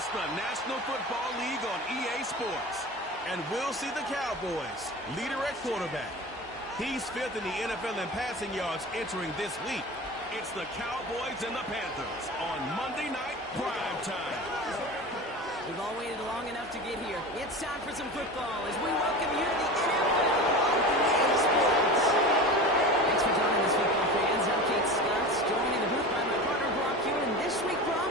It's the National Football League on EA Sports. And we'll see the Cowboys, leader at quarterback. He's fifth in the NFL in passing yards entering this week. It's the Cowboys and the Panthers on Monday Night Prime Time. We've all waited long enough to get here. It's time for some football as we welcome you to the NFL on EA Sports. Thanks for joining us, football fans. I'm Kate Scutts, joined in the booth by my partner, Brock Hewitt. And this week, Brock,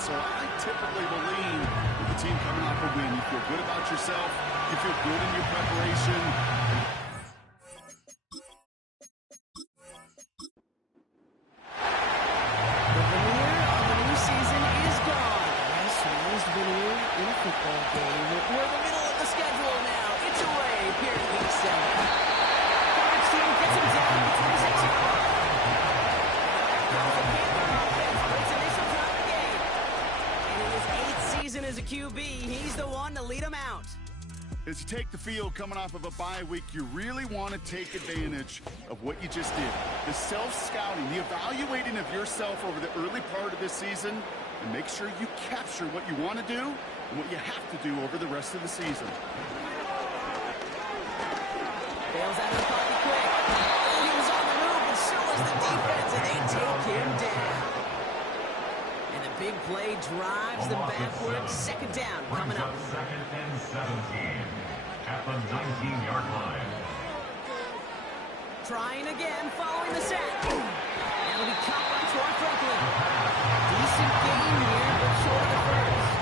so I typically believe with the team coming off a win, you feel good about yourself, you feel good in your preparation. the veneer of the new season is gone. Yes, most veneer in a football game. We're in the middle of the schedule now. It's away here at Week 7. Coverage team gets him down to 26 yards. As a QB, he's the one to lead him out. As you take the field coming off of a bye week, you really want to take advantage of what you just did. The self-scouting, the evaluating of yourself over the early part of this season, and make sure you capture what you want to do and what you have to do over the rest of the season. Bails out of the pocket quick. He was on the move, and so was the defense, and they take him down. Big play drives them backward. Second down coming up. Second and 17 at the 19-yard line. Trying again, following the sack. That'll be caught by Troy Franklin. Decent game here, but short of the first.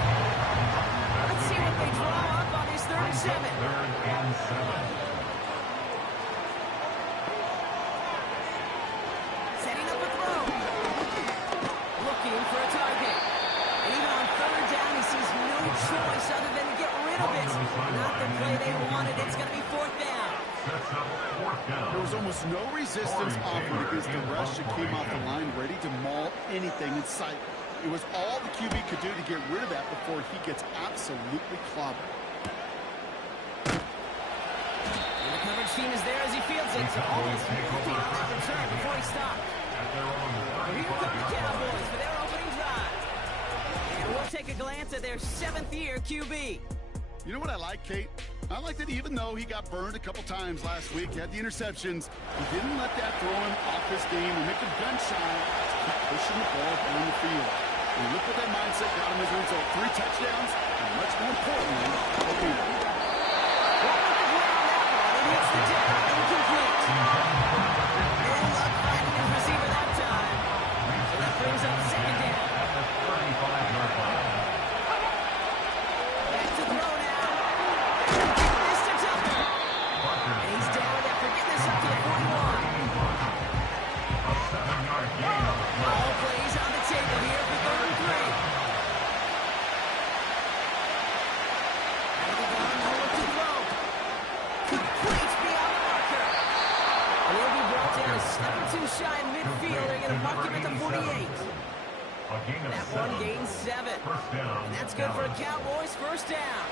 Let's see what they draw up on his 3rd and 7. 3rd and 7. Setting up a throw. Looking for a target. And even on 3rd down, he sees no choice other than to get rid of it. Not the play they wanted. It's going to be 4th down. There was almost no resistance offered against the rush that came off the line, ready to maul anything in sight. It was all the QB could do to get rid of that before he gets absolutely clobbered. And the coverage team is there as he fields it. So almost moving on that return before he stopped. Here come the Cowboys for their opening drive. And we'll take a glance at their 7th-year QB. You know what I like, Kate? I like that even though he got burned a couple times last week, had the interceptions, he didn't let that throw him off his game or make him gun shy to keep pushing the ball down the field. And look what that mindset got him as a result. 3 touchdowns, and much more importantly, a win. Right on the ground, that one. It hits the deck. Incomplete. No luck finding his receiver that time. So that brings up 2nd down. Back to throw now. Give this to Tucker. And he's down after getting this up to the 41. All plays on the table here for 3rd and 3. Out of the gun, no look to throw. Completes beyond the marker. And he'll be brought down a step or 2 shy in midfield. They're going to mark him at the 48. That one gains 7. And that's good for a Cowboys 1st down.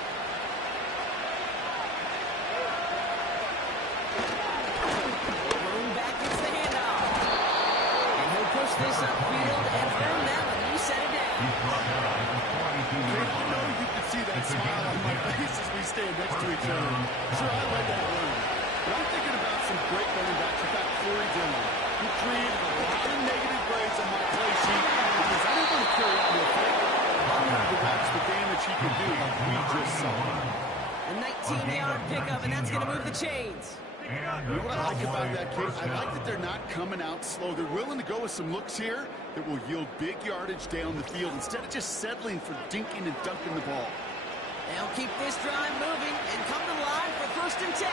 Bloom back gets the handoff. And he'll push this upfield and earn that one. You set it down. I know you can see that smile on my face as we stand next to each other. Sure, I led that run. But I'm thinking about some great running backs. You've got Corey Dillon, who created a lot of negative grades on my play sheet because I didn't want to carry out no fake. I wanted to watch the damage he could do like we just saw. A 19-yard pickup, and that's going to move the chains. You know what I like about that, kid? I like that they're not coming out slow. They're willing to go with some looks here that will yield big yardage down the field instead of just settling for dinking and dunking the ball. They'll keep this drive moving and come to the line for 1st and 10.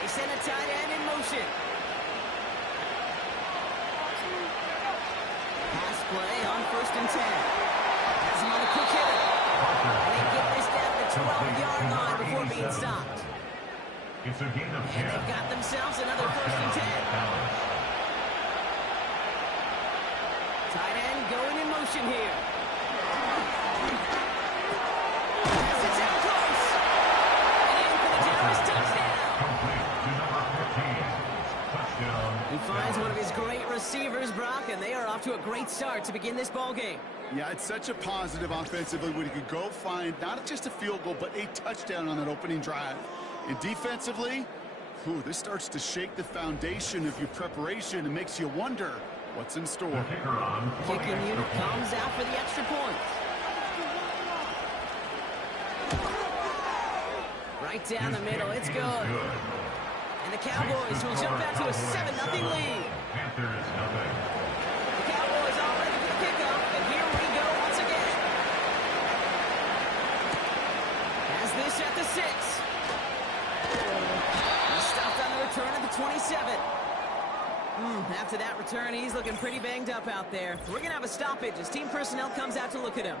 They send a tight end in motion. Pass play on 1st and 10. Has him on a quick hitter. And they get this down to the 12-yard line before being stopped. It's a gain of 10. And they've got themselves another 1st and 10. great start to begin this ball game. Yeah, it's such a positive offensively when you could go find not just a field goal, but a touchdown on that opening drive. And defensively, this starts to shake the foundation of your preparation and makes you wonder what's in store. Kicking unit comes out for the extra point. Right down the middle, it's good. And the Cowboys will jump out to a 7-0 lead. The Cowboys all ready for the kickoff, and here we go once again. Has this at the 6. He's stopped on the return at the 27. After that return, he's looking pretty banged up out there. We're going to have a stoppage as team personnel comes out to look at him.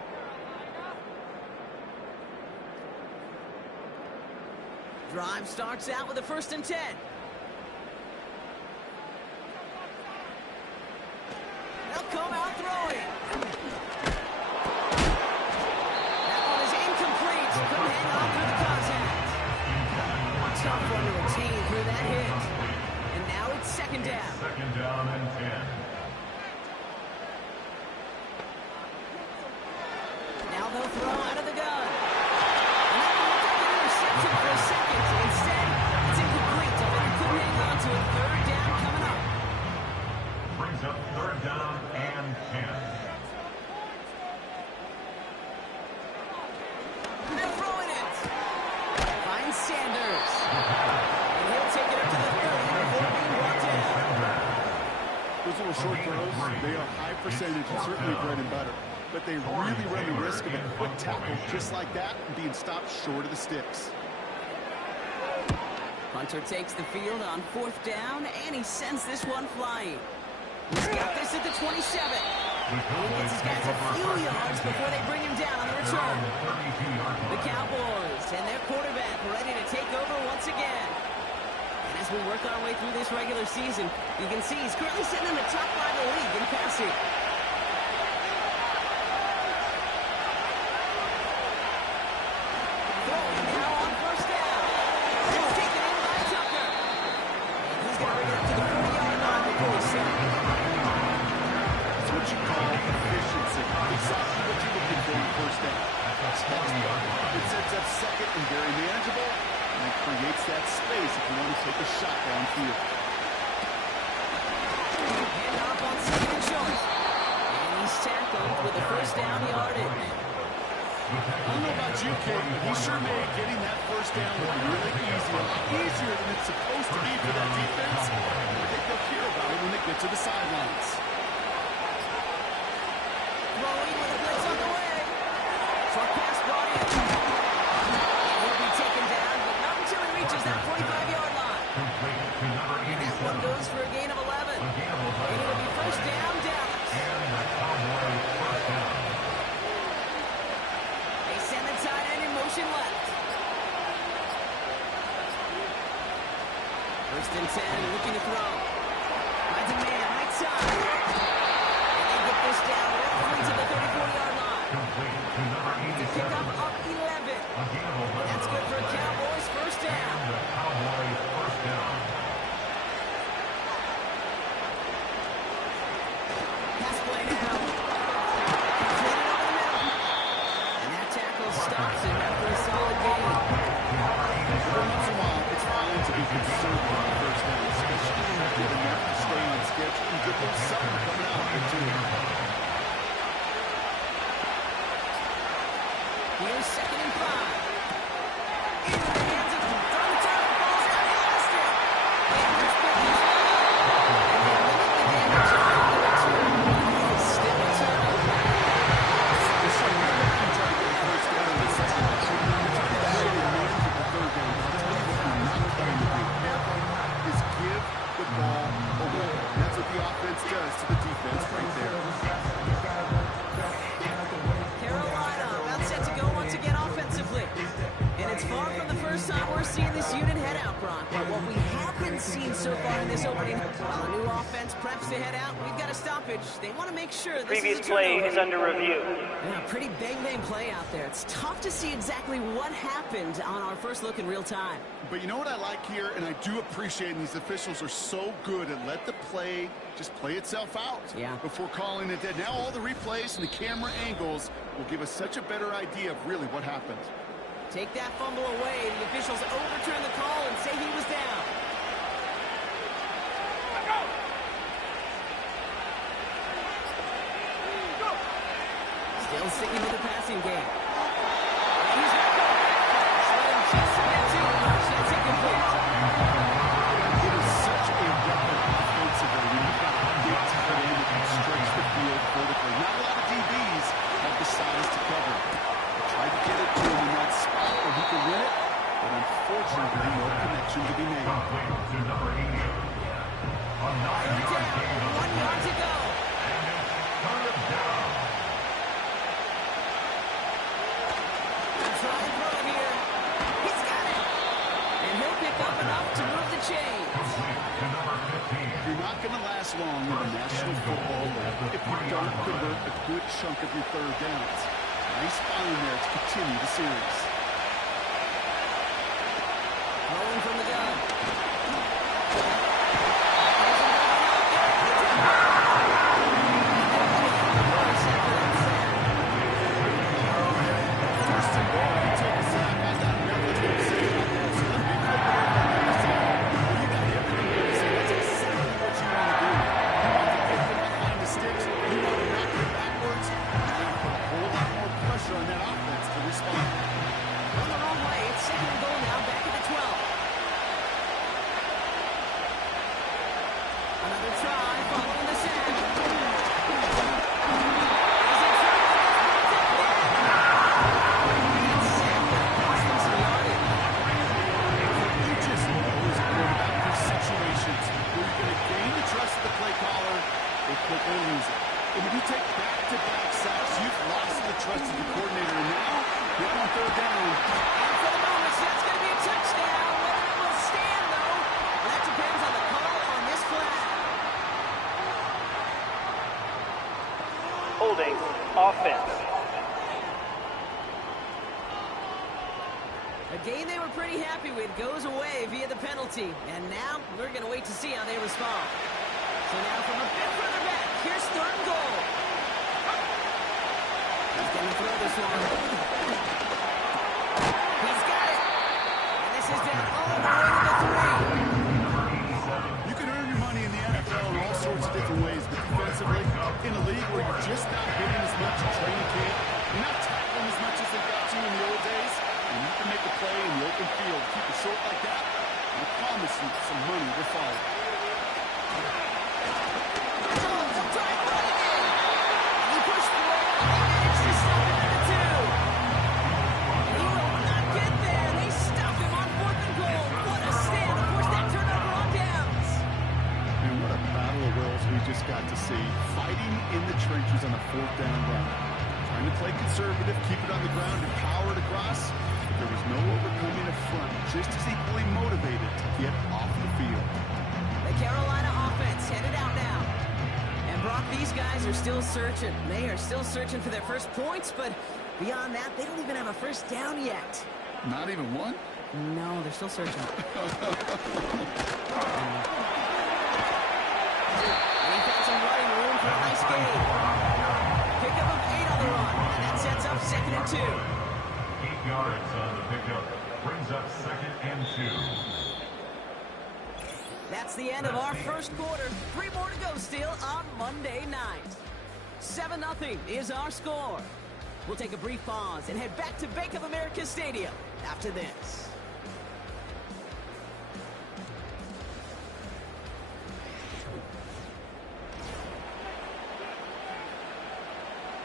Drive starts out with a 1st and 10. They'll come out throwing. That one is incomplete. Couldn't hang on through the contact. Tough one to retain through that hit. And now it's 2nd down. 2nd down and 10. Now they'll throw out of the gun. And that one looked like an interception for a second. Instead, it's incomplete. Defender couldn't hang on to it. 3rd down coming up. Brings up 3rd down and 10. They're throwing it. Finds Sanders. And he'll take it up to the 30 before being brought down. Those little short throws, they are high percentage and certainly bread and butter. But they really run the risk of a quick tackle just like that and being stopped short of the sticks. Hunter takes the field on 4th down, and he sends this one flying. He's got this at the 27. He gets his guys a few yards before they bring him down on the return. The Cowboys and their quarterback ready to take over once again. And as we work our way through this regular season, you can see he's currently sitting in the top 5 of the league in passing. Throwing now on 1st down. It's taken in by Tucker. And he's going to bring it up to the 40-yard line before he's set. That's what you call efficiency. Exactly what you're looking for in 1st down. It sets up 2nd and very manageable, and it creates that space if you want to take a shot downfield. Hand off on 2nd and short. And he's tackled with a 1st down yardage. I don't know about you, Kate, but he sure made getting that 1st down look really easy. A lot easier than it's supposed to be for that defense. I think they'll hear about it when they get to the sidelines. Throwing with a blitz on the way. Short pass brought in. And he'll be taken down, but not until he reaches that 45-yard line. And that one goes for a gain of 11. And it'll be 1st down, Dallas. They send the tight end in motion left. 1st and 10, looking to throw. Finds a man, right side. And they get this down roughly to the 34-yard line. It's a kickoff of 11. And that's good for Cowboys 1st down. Pass play now. Played it over the middle. And that tackle stops him after a solid gain. Every once in a while, it's fine to be conservative on 1st down, especially when you're good enough to stay on schedule and get those something coming out there, too. Here's 2nd and 5. Into the hands of Donatello. Ball's out. He lost it. Andrews picked his way. And they limit the damage on the return. It's still a turnover. It's like you're looking to try to get 1st down in the second. You're trying to play the manage of the 3rd down. I'll tell you what you're not trying to do ever is give the ball away. That's what the offense does to the defense right there. Carolina about set to go once again offensively. And it's far from the 1st first time we're seeing this unit head out, Brock. But what we haven't seen so far in this opening, while a new offense preps to head out, we've got a stoppage. They want to make sure this Previous is a play turnover. is under review. Yeah, pretty bang-bang play out there. It's tough to see exactly what happened on our first look in real time. But you know what I like here, and I do appreciate, and these officials are so good at let the play just play itself out before calling it dead. Now all the replays and the camera angles will give us such a better idea of really what happened. Take that fumble away. The officials overturn the call and say he was down. Still sticking with the passing game. And he's got it. Sliding just to get to it. That's incomplete. It is such a weapon offensively when you've got a big tight end that can stretch the field vertically. Not a lot of DBs have the size to cover. They tried to get it to him in that spot where he could win it, but unfortunately no connection to be made. Third down, 1 yard to go. Try and throw it here. He's got it. And he'll pick up enough to move the chains. You're not going to last long in the National Football League if you don't convert a good chunk of your third downs. Nice find there to continue the series. Rolling from the gun. First and goal, he took a sack. I got nothing to say about that. So let me flip it over to you. You got everything to say. That's exactly what you want to do. You want to get them behind the sticks. You want to knock them backwards. You're going to put a whole lot more pressure on that offense to respond. On the wrong way. It's second and goal now, back at the 12. Another try, following the sack. You just know as a quarterback these situations where you're going to gain the trust of the play caller or quickly lose it. And when you take back-to-back sacks, you've lost the trust of the coordinator. And now, you're on third down. And for the moment, that's going to be a touchdown. Whether it will stand, though, well, that depends on the call on this flag. Holding offense. A game they were pretty happy with goes away via the penalty. And now we're going to wait to see how they respond. So now from a bit further back, here's third and goal. He's going to throw this one. He's got it. And this is down all the way to the 3. You can earn your money in the NFL in all sorts of different ways, but defensively, in a league where you're just not getting as much in training camp, you're not tackling as much as they got to in the old days, and you can make a play in the open field, keep it short like that, I promise you some money will follow. He pushed through it, and they managed to stop him at the 2. He will not get there. They stop him on fourth and goal. What a stand to force that turnover on downs. And what a battle of wills we just got to see. Fighting in the trenches on a fourth down run. Trying to play conservative, keep it on the ground, and power it across. But there was no overcoming a front, just as equally motivated to get off the field. The Carolina offense headed out now. And Brock, these guys are still searching. They are still searching for their first points, but beyond that, they don't even have a first down yet. Not even one? No, they're still searching. And he found some running room for a nice gain. Pickup of 8 on the run, and that sets up second and 2. 8 yards on the pickup. Brings up second and 2. That's the end of our first quarter. 3 more to go still on Monday night. 7-0 is our score. We'll take a brief pause and head back to Bank of America Stadium after this.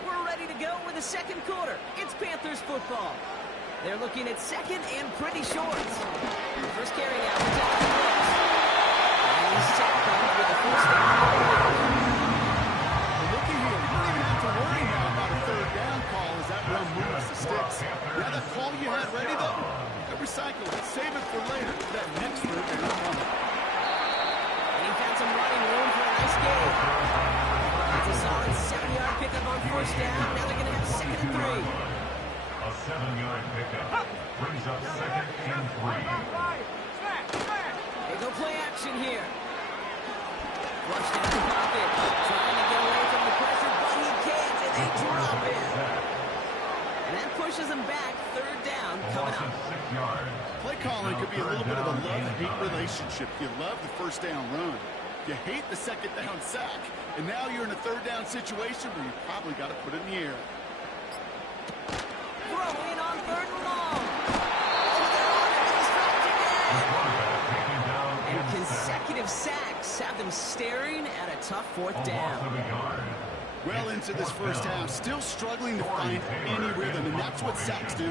We're ready to go with the second quarter. It's Panthers football. They're looking at second and pretty short. First carry now for Dallas Brooks. And he's tackled with a first down. Looky here, you don't even have to worry now about a third down call as that run moves the sticks. Now that call you had ready, though, that recycle. Save it for later. That next third down coming. And he found some running room for a nice gain. It's a solid 7-yard pickup on first down. Now they're going to have second and 3. A 7-yard pickup brings up second and 3. They go play action here. Flush down the pocket. Trying to get away from the pressure, but he can't, and they drop it. And that pushes him back. Third down coming up. 6 yards. Play calling could be a little bit of a love-hate relationship. You love the first down run. You hate the second down sack. And now you're in a third down situation where you probably got to put it in the air. Throw in on third and long. Oh, they're on it. He's dropped again. And consecutive sacks have them staring at a tough fourth down. Well into this first half, still struggling to find any rhythm, and that's what sacks do.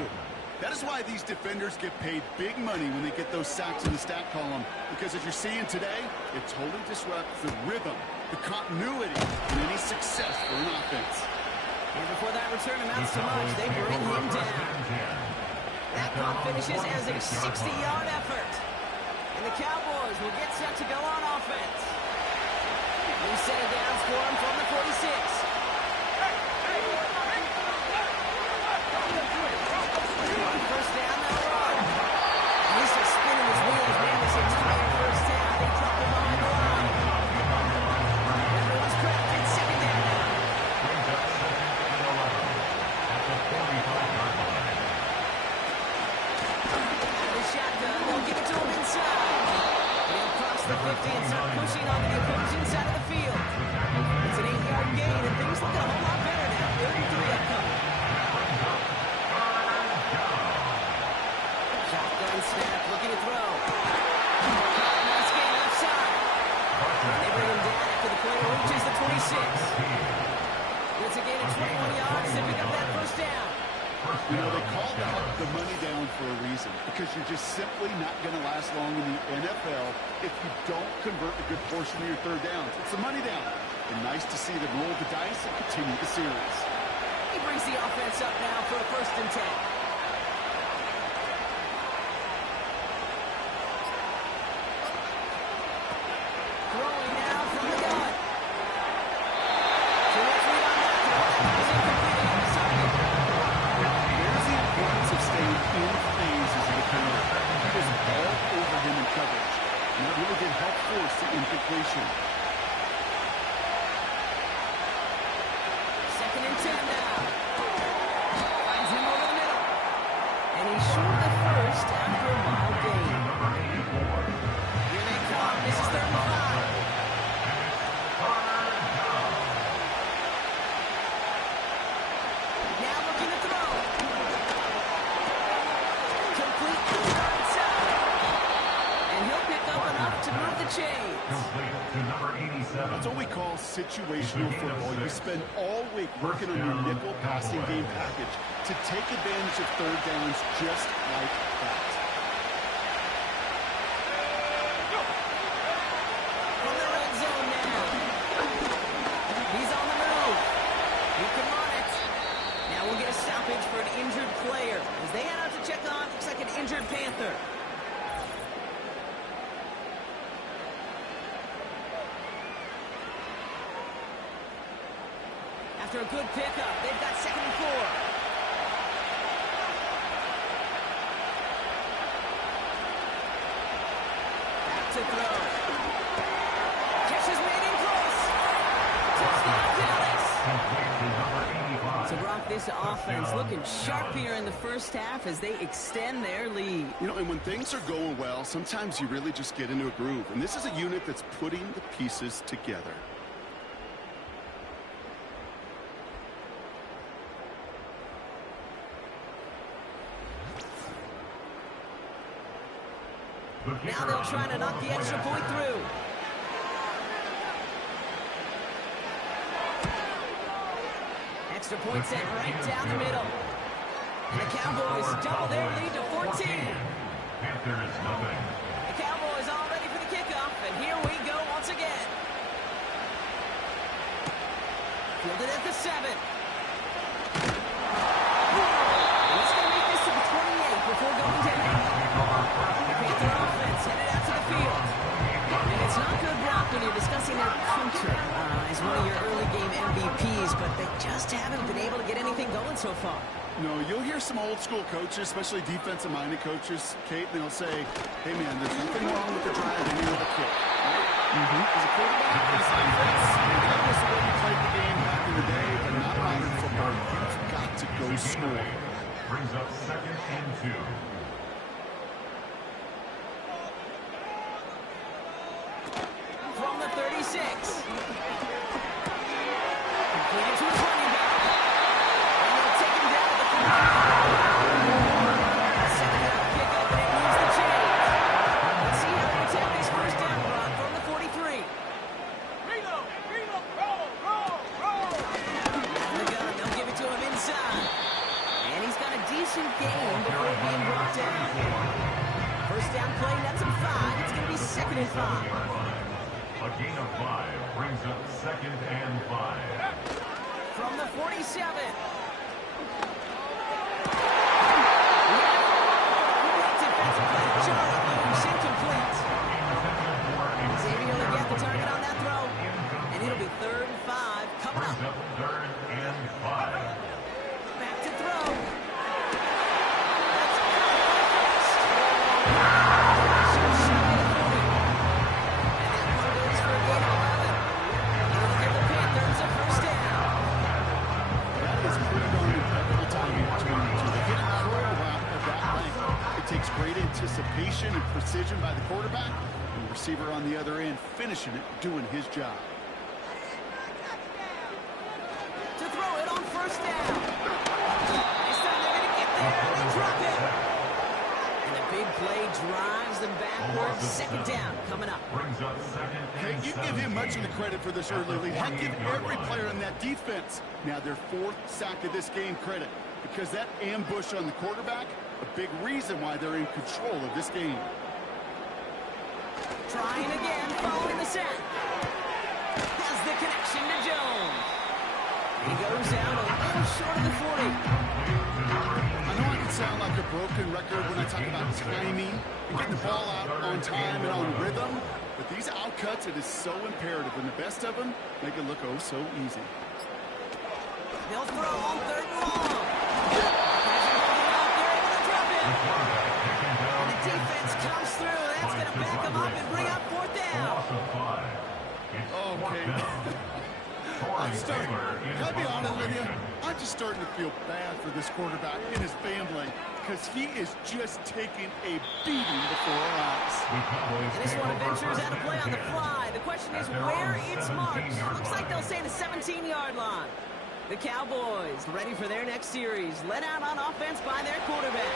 That is why these defenders get paid big money when they get those sacks in the stat column, because as you're seeing today, it totally disrupts the rhythm, the continuity, and any success for an offense. And before that return amounts to much, they bring him down. That punt finishes as a 60-yard effort. And the Cowboys will get set to go on offense. We set it down for him from the 46. On first down, they'll run. He's just spinning his wheels, man, this entire first down. They drop him on the ground. Everyone's prepped. It's second down now. Brings up second and 11 at the 45-yard line. Out of the shotgun, they'll give it to him inside. He'll cross the 50 and start pushing onto the opposing side of the field. It's an 8-yard gain, and things look a whole lot better now. 33 upcoming. Shotgun snap, looking to throw. Nice gain left side. And they bring him down after the player reaches the 26. It's a gain of 21 yards to pick up that first down. You know, they call that the money down for a reason, because you're just simply not going to last long in the NFL if you don't convert a good portion of your third downs. It's the money down. And nice to see them roll the dice and continue the series. He brings the offense up now for a first and 10. Throwing now from the gun. Terrific on that throw. That was incomplete on the target. There's the importance of staying in phase as a defender. He was all over him in coverage. And that really did help force the incompletion. Second and 10 now. Finds him over the middle. And he's short of the first after a mild gain. Here they come. This is 35. Now looking to throw. Complete to the outside. And he'll pick up enough to move the chains. Complete to number 87. That's what we call situational football. You spend all week working on your nickel passing game package to take advantage of third downs just like that. From the red zone now. He's on the move. He can run it. Now we'll get a stoppage for an injured player. As they head out to check on, looks like an injured Panther. After a good pickup, they've got second and 4. Back to throw. Catch is made in close. Touchdown, Dallas. Complete to number 85. So, Brock, this offense looking sharp here in the first half as they extend their lead. You know, and when things are going well, sometimes you really just get into a groove. And this is a unit that's putting the pieces together. Now they'll try to knock the extra point through. Extra point set right down the middle. And the Cowboys double their lead to 14. Panthers nothing. The Cowboys all ready for the kickoff, and here we go once again. Fielded at the 7. And he's going to make this to the 28 before going down. going so far. No, you'll hear some old school coaches, especially defensive-minded coaches, Kate, and they'll say, hey, man, there's nothing wrong with the drive any of the kick. Right? As a quarterback, as offense, that was the way you played the game back in the day, but not modern football. You've got to go score. Brings up 2nd and 2. From the 36. Completed to his running back. And they'll take him down at the 43. Second down pickup, and it moves the chains. Let's see how they attack this first down run from the 43. The gun, they'll give it to him inside. And he's got a decent gain before being brought down. First down play, that's him 5. It's going to be 2nd and 5. A gain of 5 brings up 2nd and 5. From the 47. Defensive play, Charlie moves incomplete. Xavier will get the target on that throw. And it'll be 3rd and 5 coming Brings up. up 3rd and 5. Back to throw. Anticipation and precision by the quarterback, and the receiver on the other end finishing it, doing his job. To throw it on first down. This time they're going to get there and they drop it. And the big play drives them backwards. 2nd down coming up. Brings up 2nd Hey, and you 7. give him much of the credit for this early lead. Heck, give every player in that defense now their 4th sack of this game credit, because that ambush on the quarterback, a big reason why they're in control of this game. Trying again, following the set. Has the connection to Jones. He goes out a little short of the 40. I know I can sound like a broken record when I talk about timing and getting the ball out on time and on rhythm, but these outcuts, it is so imperative, and the best of them make it look oh so easy. They'll throw on 3rd and long. And the defense comes through. That's going to back them up and bring up 4th down. Okay. I'll be honest with you, I'm just starting to feel bad for this quarterback and his family, because he is just taking a beating before our eyes. And this one ventures out of play on the fly. The question is where it's marked. Looks like they'll say the 17-yard line. The Cowboys ready for their next series, led out on offense by their quarterback.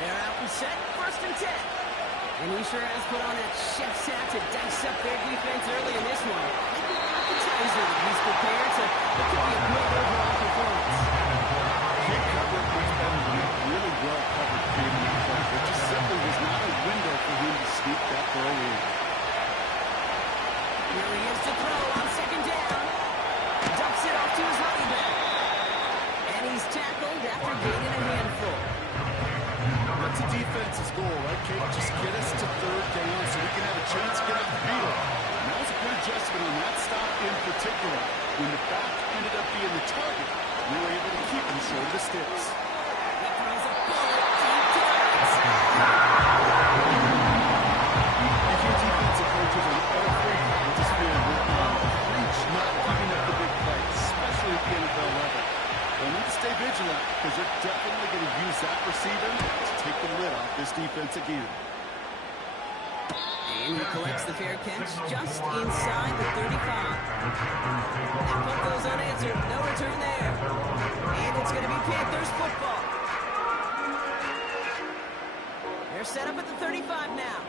They're out and set, 1st and 10. And he sure has put on that chef's hat to dice up their defense early in this one. Maybe an appetizer that he's prepared to. It could be a great overall performance. Kick cover was really well covered here in the play. There just simply was not a window for him to sneak that throw in. Here he is to throw on 2nd down. Dumps it off to his running back. And he's tackled after gaining a handful. That's a defense's goal, right, Kate? Just get us to 3rd down so we can have a chance to get out the field. And that was a good adjustment on that stop in particular. When the back ended up being the target, we were able to keep him short of the sticks. He throws a bullet deep to the outside. You hear defensive coaches on every level just being preach not giving up the big play, especially at the NFL level. They'll need to stay vigilant, because they're definitely going to use that receiver to take the lid off this defense again. And he collects the fair catch just inside the 35. That punt goes unanswered. No return there. And it's going to be Panthers football. They're set up at the 35 now.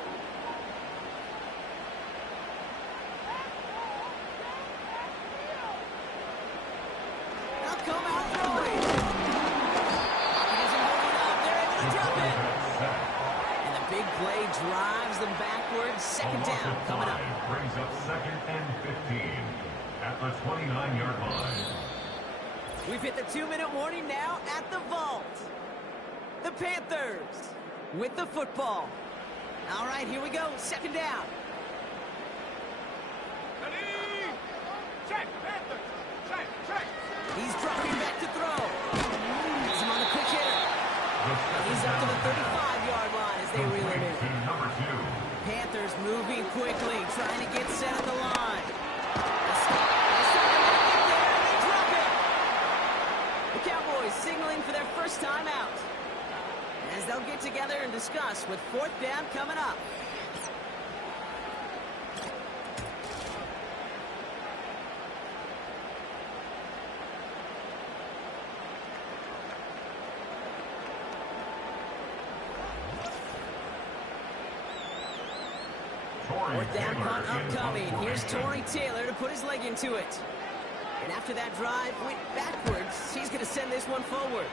They'll come out throwing. He isn't holding up. They're able to drop it. And the big play drives them backwards. 2nd down coming up. Brings up 2nd and 15 at the 29-yard line. We've hit the 2-minute warning now at the vault. The Panthers with the football. All right, here we go. 2nd down. He's dropping back to throw. Cowboys signaling for their first time out, as they'll get together and discuss with fourth down coming up. Fourth down punt upcoming. Here's Torrey Taylor to put his leg into it. And after that drive went backwards, he's going to send this one forward.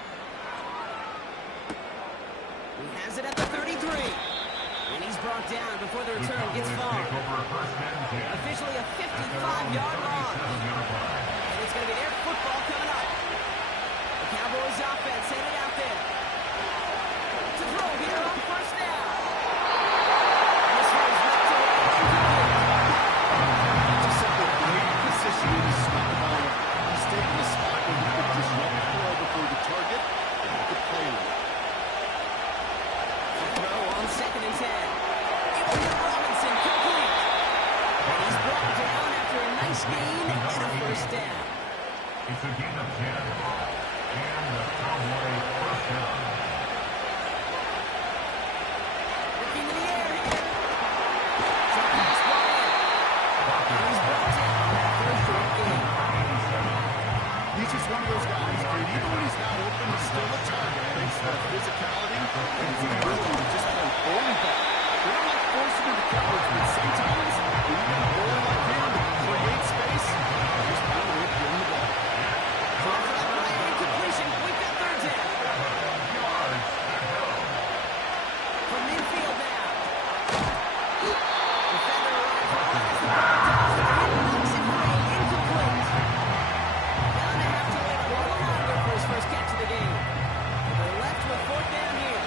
He has it at the 33. And he's brought down before the return gets far. Officially a 55-yard loss. And it's going to be their football coming up. The Cowboys offense headed out there to throw here on first down. This one is ripped away. Just such a great position to stop the ball. He's taking a spot where he could disrupt the throw before the target and he could play on it. Throw on 2nd and 10. It will be Robinson complete. And he's brought down after a nice gain and a first down. It's a gain of 10. And the Cowboy first down. Looking in the air here. Jump pass ball in. And he's brought down after a short gain. He's just one of those guys, and even when he's not open, he's still a target. Thanks to that physicality and his ability to just play bowling ball. They don't like forcing him to coverage, but sometimes when you get a bowler like him to create space, there's no way of getting the ball. Incompletion. We've got third down. From midfield now. Defender arrives on as the ball tosses. He knocks it free. Incomplete. Gonna have to wait a little longer for his first catch of the game. They're left with fourth down here.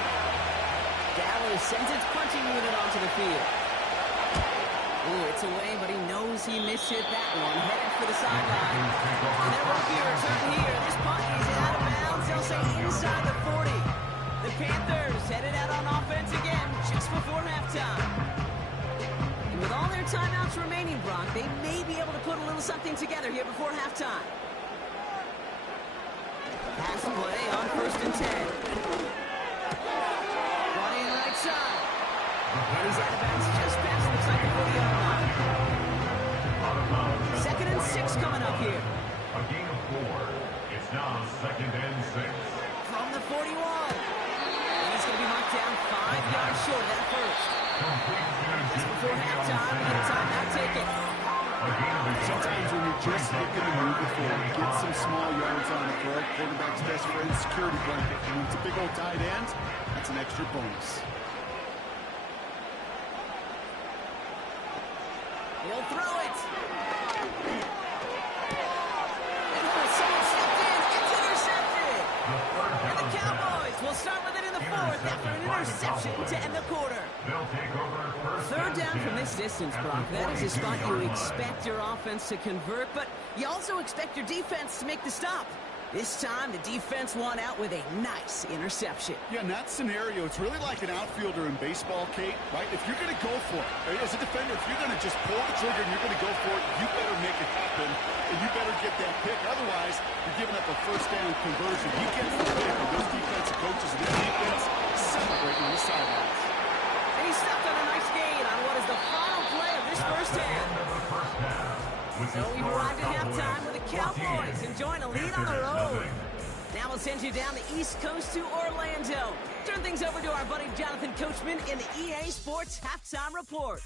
Dallas sends its punching unit onto the field. Ooh, it's away, but he knows he mishit that one. Headed for the sideline. And there won't be a return here. This punt is out of bounds. They'll say inside the 40. The Panthers headed out on offense again just before halftime. And with all their timeouts remaining, Brock, they may be able to put a little something together here before halftime. Pass play on 1st and 10. Running right side. And he's out of bounds just past, looks like the 40-yard line. 2nd and 6 coming up here. A gain of 4. It's now 2nd and 6. From the 41. And he's going to be marked down 5 yards short of that first. Just before halftime, we get a timeout taken. Sometimes when you're just looking to move the field, get some small yards on it for our quarterback's best friend, security blanket. And when it's a big old tight end, that's an extra bonus. He'll throw it. And someone stepped in. It's intercepted. And the Cowboys will start with it in the 4th after an interception to end the quarter. They'll take over first. Third down from this distance, Brock. That is a spot you expect your offense to convert, but you also expect your defense to make the stop. This time, the defense won out with a nice interception. Yeah, in that scenario, it's really like an outfielder in baseball, Kate, right? If you're going to go for it, right, as a defender, if you're going to just pull the trigger and you're going to go for it, you better make it happen, and you better get that pick. Otherwise, you're giving up a first down conversion. He gets the pick, and those defensive coaches and their defense celebrating on the sidelines. And he stepped on a nice gain on what is the final play of this first half. So we've arrived at halftime with the Cowboys enjoying a lead on the road. Now we'll send you down the East Coast to Orlando. Turn things over to our buddy Jonathan Coachman in the EA Sports Halftime Report.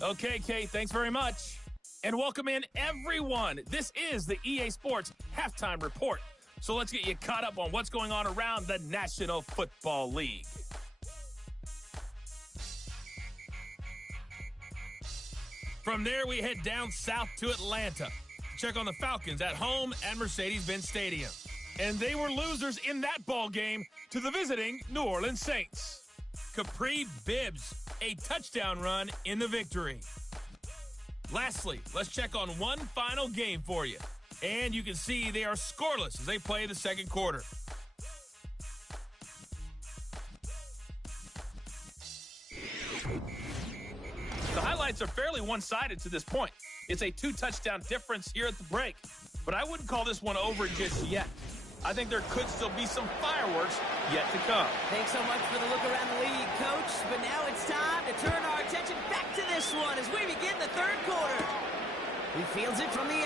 Okay, Kate, thanks very much. And welcome in, everyone. This is the EA Sports Halftime Report. So let's get you caught up on what's going on around the National Football League. From there, we head down south to Atlanta. Check on the Falcons at home at Mercedes-Benz Stadium. And they were losers in that ball game to the visiting New Orleans Saints. Capri Bibbs, a touchdown run in the victory. Lastly, let's check on one final game for you. And you can see they are scoreless as they play the second quarter. The highlights are fairly one-sided to this point. It's a 2-touchdown difference here at the break, but I wouldn't call this one over just yet. I think there could still be some fireworks yet to come. Thanks so much for the look around the league, Coach. But now it's time to turn our attention back to this one as we begin the third quarter. He fields it from the 8.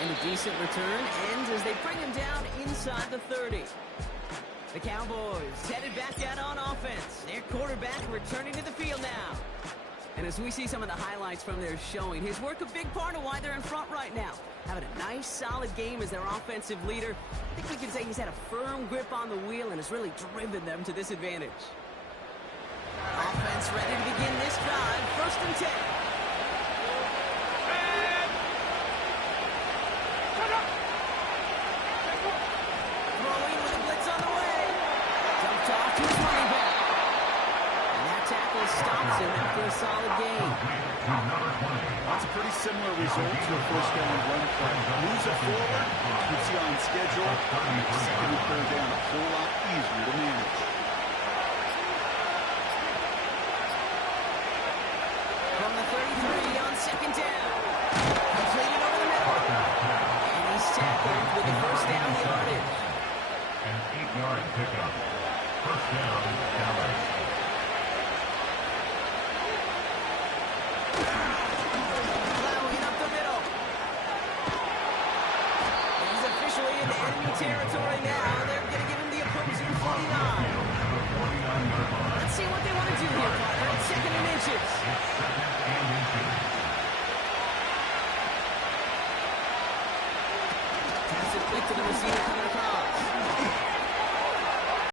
And a decent return ends as they bring him down inside the 30. The Cowboys headed back out on offense. Their quarterback returning to the field now. And as we see some of the highlights from their showing, his work a big part of why they're in front right now. Having a nice, solid game as their offensive leader. I think we can say he's had a firm grip on the wheel and has really driven them to this advantage. Offense ready to begin this drive. 1st and 10. Throwing with a blitz on the way. Dumped off to his running back. And that tackle stops him after a solid gain. That's a pretty similar result to a first down run play. Moves it forward, keeps you on schedule, makes second and third down a whole lot easier to manage. From the 33 on 2nd down. Completed over the middle. And he's tackled with the first down yardage. An 8-yard pickup. First down, Dallas. Plowing up the middle. He's officially in enemy territory now. They're going to give him the opposing 49. Let's see what they want to do here, partner. It's 2nd and inches. Pass it quick to the receiver coming across.